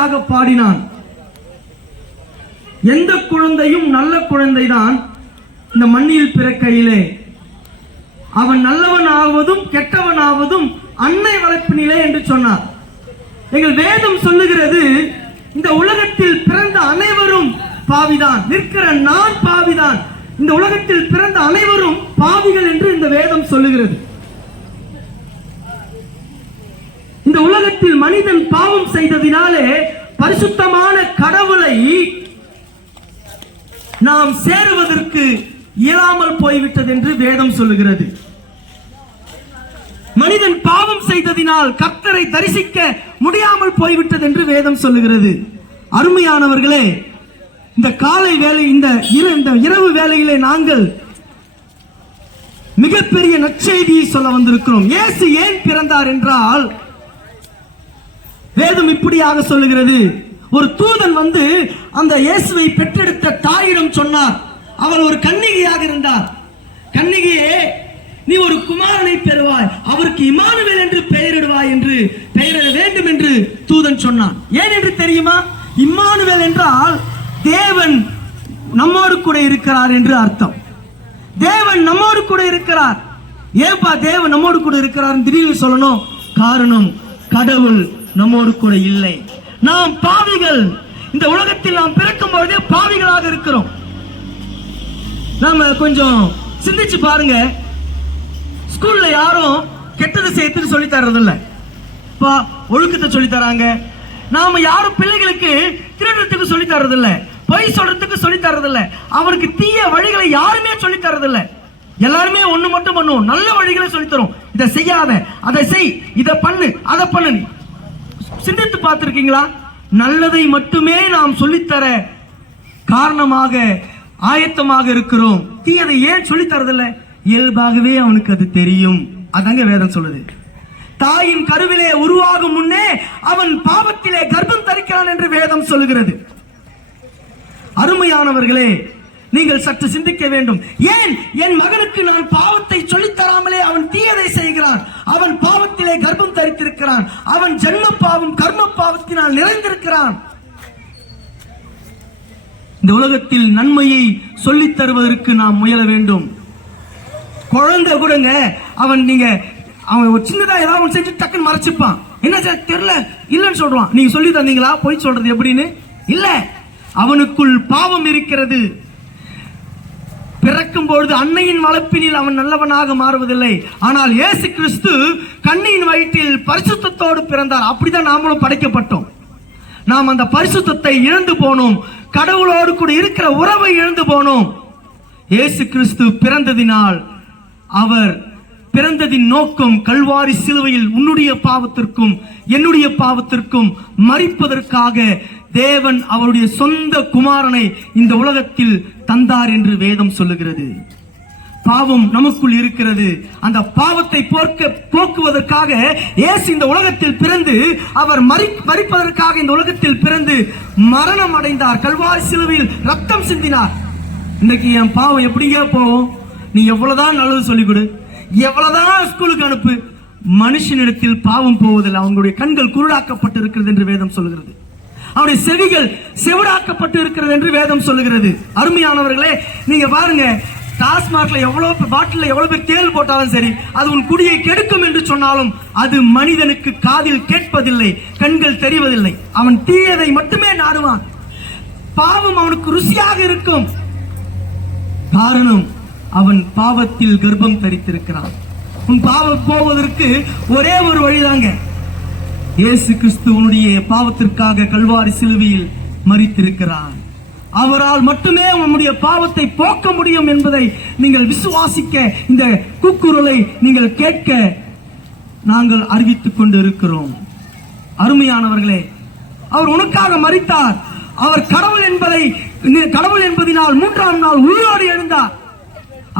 இப்படியாக பாடினான். எந்த குழந்தையும் நல்ல குழந்தைதான் இந்த மண்ணில் பிறக்கையிலே, அவன் நல்லவன் ஆவதும் கெட்டவன் ஆவதும் அன்னை வளர்ப்பினிலே என்று சொன்னார். எங்கள் வேதம் சொல்லுகிறது, இந்த உலகத்தில் பிறந்த அனைவரும் பாவிதான், நிற்கிற நான் பாவிதான், இந்த உலகத்தில் பிறந்த அனைவரும் பாவிகள் என்று இந்த வேதம் சொல்லுகிறது. இந்த உலகத்தில் மனிதன் பாவம் செய்ததினாலே பரிசுத்தமான கடவுளை நாம் சேருவதற்கு இயலாமல் போய்விட்டது என்று வேதம் சொல்லுகிறது. மனிதன் பாவம் செய்ததினால் கர்த்தரை தரிசிக்க முடியாமல் போய்விட்டது என்று வேதம் சொல்லுகிறது. அருமையானவர்களே, இந்த காலை வேலை, இந்த இரவு வேளையிலே நாங்கள் மிகப்பெரிய நற்செய்தியை சொல்ல வந்திருக்கிறோம். இயேசு ஏன் பிறந்தார் என்றால், வேதம் இப்படியாக சொல்லுகிறது. ஒரு தூதன் வந்து அந்த இயேசுவை பெற்றெடுத்த தாயிடம் சொன்னார். அவள் ஒரு கன்னிகையாக இருந்தார். கன்னிகையே, நீ ஒரு குமாரனை பெறுவாய், அவருக்கு இம்மானுவேல் என்று பெயரிடுவாய் என்று பெயரிட வேண்டும் என்று தூதன் சொன்னான். ஏன் என்று தெரியுமா? இம்மானுவேல் என்றால் தேவன் நம்மோடு கூட இருக்கிறார் என்று அர்த்தம். தேவன் நம்மோடு கூட இருக்கிறார். ஏன்பா தேவன் நம்மோடு கூட இருக்கிறார் திடீர்னு சொல்லணும்? காரணம், கடவுள் நம்மோடு கூட இல்லை. நாம் பாவிகள். இந்த உலகத்தில் நாம் பிறக்கும் பொழுதே பாவிகளாக இருக்கிறோம். நாம கொஞ்சம் சிந்திச்சு பாருங்க. ஸ்கூல்ல யாரும் கெட்டது செய்யறதுக்கு சொல்லி தர்றதில்லை, ஒழுக்கத்தை சொல்லி தராங்க. நாம யாரும் பிள்ளைகளுக்கு திருடுறதுக்கு சொல்லி தர்றதில்லை, பொய் சொல்றதுக்கு சொல்லி தர்றதில்லை, அவனுக்கு தீய வழிகளை யாருமே சொல்லி தர்றதில்லை. எல்லாருமே ஒண்ணு மட்டும் பண்ணுவோம், நல்ல வழிகளை சொல்லி தரும். இதை செய்யாத, அதை செய், இதை பண்ணு, அதை பண்ணு. சிந்தித்து பார்த்திருக்கீங்களா? நல்லதை மட்டுமே நாம் சொல்லித்தர காரணமாக ஆயத்தமாக இருக்கிறோம். தீயதை ஏன் சொல்லி தரதில்லை? இயல்பாகவே அவனுக்கு அது தெரியும். அதாங்க வேதம் சொல்லுது. தாயின் கருவிலே உருவாகும் முன்னே அவன் பாவத்திலே கர்ப்பம் தரிக்கிறான் என்று வேதம் சொல்லுகிறது. அருமையானவர்களே, நீங்கள் சற்று சிந்திக்க வேண்டும். ஏன் என் மகனுக்கு நான் பாவத்தை சொல்லித்தராமலே அவன் தீயதை செய்கிறான்? அவன் பாவத்திலே கர்ப்பம் தரித்திருக்கிறான். அவன் ஜென்ம பாவம் கர்ம பாவத்தினால் நிறைந்திருக்கிறான். இந்த உலகத்தில் நன்மையை சொல்லித் தருவதற்கு நாம் முயல வேண்டும். குழந்தை கூடங்க, அவன் ஒரு சின்னதா ஏதாவது செஞ்சு டக்குன்னு மறைச்சுப்பான். என்ன தெரியல இல்லன்னு சொல்றான். நீங்க சொல்லி தந்தீங்களா போய் சொல்றது எப்படின்னு? இல்ல, அவனுக்குள் பாவம் இருக்கிறது. பிறக்கும் பொழுது அன்னையின் வளர்ப்பினில் அவன் நல்லவனாக மாறுவதில்லை. ஆனால் இயேசு கிறிஸ்து கன்னியின் வயிற்றில் பரிசுத்தத்தோடு பிறந்தார். அப்படிதான் நாமளும் படைக்கப்பட்டோம். நாம் அந்த பரிசுத்தத்தை இழந்து போனோம். கடவுளோடு கூட இருக்கிற உறவை இழந்து போனோம். இயேசு கிறிஸ்து பிறந்ததினால், அவர் பிறந்ததின் நோக்கம் கல்வாரி சிலுவையில் உன்னுடைய பாவத்திற்கும் என்னுடைய பாவத்திற்கும் மரிப்பதற்காக தேவன் அவருடைய சொந்த குமாரனை இந்த உலகத்தில் தந்தார் என்று வேதம் சொல்லுகிறது. பாவம் நமக்குள் இருக்கிறது. அந்த பாவத்தை போக்குவதற்காக இயேசு இந்த உலகத்தில் பிறந்து, அவர் மரிப்பதற்காக இந்த உலகத்தில் பிறந்து மரணம் அடைந்தார். கல்வாரி சிலுவையில் ரத்தம் சிந்தினார். இன்னைக்கு என் பாவம் எப்படியே போகும்? நீ எவ்வளவுதான் நல்லது சொல்லிக் கொடு, எவ்வளவுதான் ஸ்கூலுக்கு அனுப்பு, மனுஷனிடத்தில் பாவம் போவதில்லை. அவங்களுடைய கண்கள் குருடாக்கப்பட்டு இருக்கிறது என்று வேதம் சொல்லுகிறது. அவருடைய செவிகள் செவிடாக்கப்பட்டு இருக்கிறது என்று வேதம் சொல்லுகிறது. அருமையானவர்களே, நீங்க பாருங்க, டாஸ்மாக்ல எவ்வளவு பாட்டில் எவ்வளவு பேர் தேள் போட்டாலும் சரி, அது உன் குடியை கெடுக்கும் என்று சொன்னாலும் அது மனிதனுக்கு காதில் கேட்பதில்லை, கண்கள் தெரிவதில்லை. அவன் தீயதை மட்டுமே நாடுவான். பாவம் அவனுக்கு ருசியாக இருக்கும். காரணம், அவன் பாவத்தில் கர்ப்பம் தரித்திருக்கிறான். உன் பாவம் போவதற்கு ஒரே ஒரு வழிதாங்க. இயேசு கிறிஸ்துவனுடைய பாவத்திற்காக கல்வாரி சிலுவையில் மரித்திருக்கிறார். அவரால் மட்டுமே நம்முடைய பாவத்தை போக்க முடியும் என்பதை நீங்கள் விசுவாசிக்க, இந்த கூக்குரலை நீங்கள் கேட்க நாங்கள் அறிவித்துக் கொண்டு இருக்கிறோம். அருமையானவர்களே, அவர் உனக்காக மரித்தார். அவர் கடவுள் என்பதினால் 3ஆம் நாள் உயிரோடு எழுந்தார்.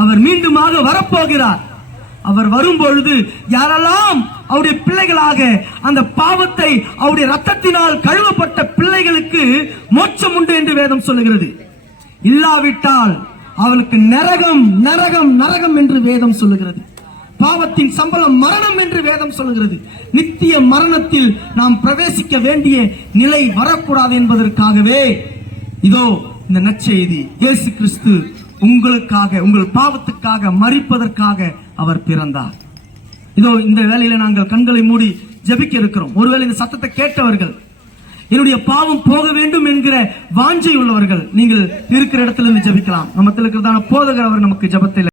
அவர் மீண்டுமாக வரப்போகிறார். அவர் வரும்பொழுது யாரெல்லாம் அவருடைய பிள்ளைகளாக அந்த பாவத்தை அவருடைய ரத்தத்தினால் கழுவப்பட்ட பிள்ளைகளுக்கு மோட்சம் உண்டு என்று வேதம் சொல்லுகிறது. இல்லாவிட்டால் அவளுக்கு நரகம் நரகம் நரகம் என்று வேதம் சொல்லுகிறது. பாவத்தின் சம்பளம் மரணம் என்று வேதம் சொல்கிறது. நித்திய மரணத்தில் நாம் பிரவேசிக்க வேண்டிய நிலை வரக்கூடாது என்பதற்காகவே இதோ இந்த நற்செய்தி. இயேசு கிறிஸ்து உங்களுக்காக, உங்கள் பாவத்துக்காக மரிப்பதற்காக அவர் பிறந்தார். இதோ இந்த வேளையில நாங்கள் கண்களை மூடி ஜெபிக்க இருக்கிறோம். ஒருவேளை இந்த சத்தத்தை கேட்டவர்கள், என்னுடைய பாவம் போக வேண்டும் என்கிற வாஞ்சை உள்ளவர்கள், நீங்கள் இருக்கிற இடத்துல இருந்து ஜெபிக்கலாம். நம்ம இருக்கிறதான போதகர் அவர் நமக்கு ஜெபத்தில்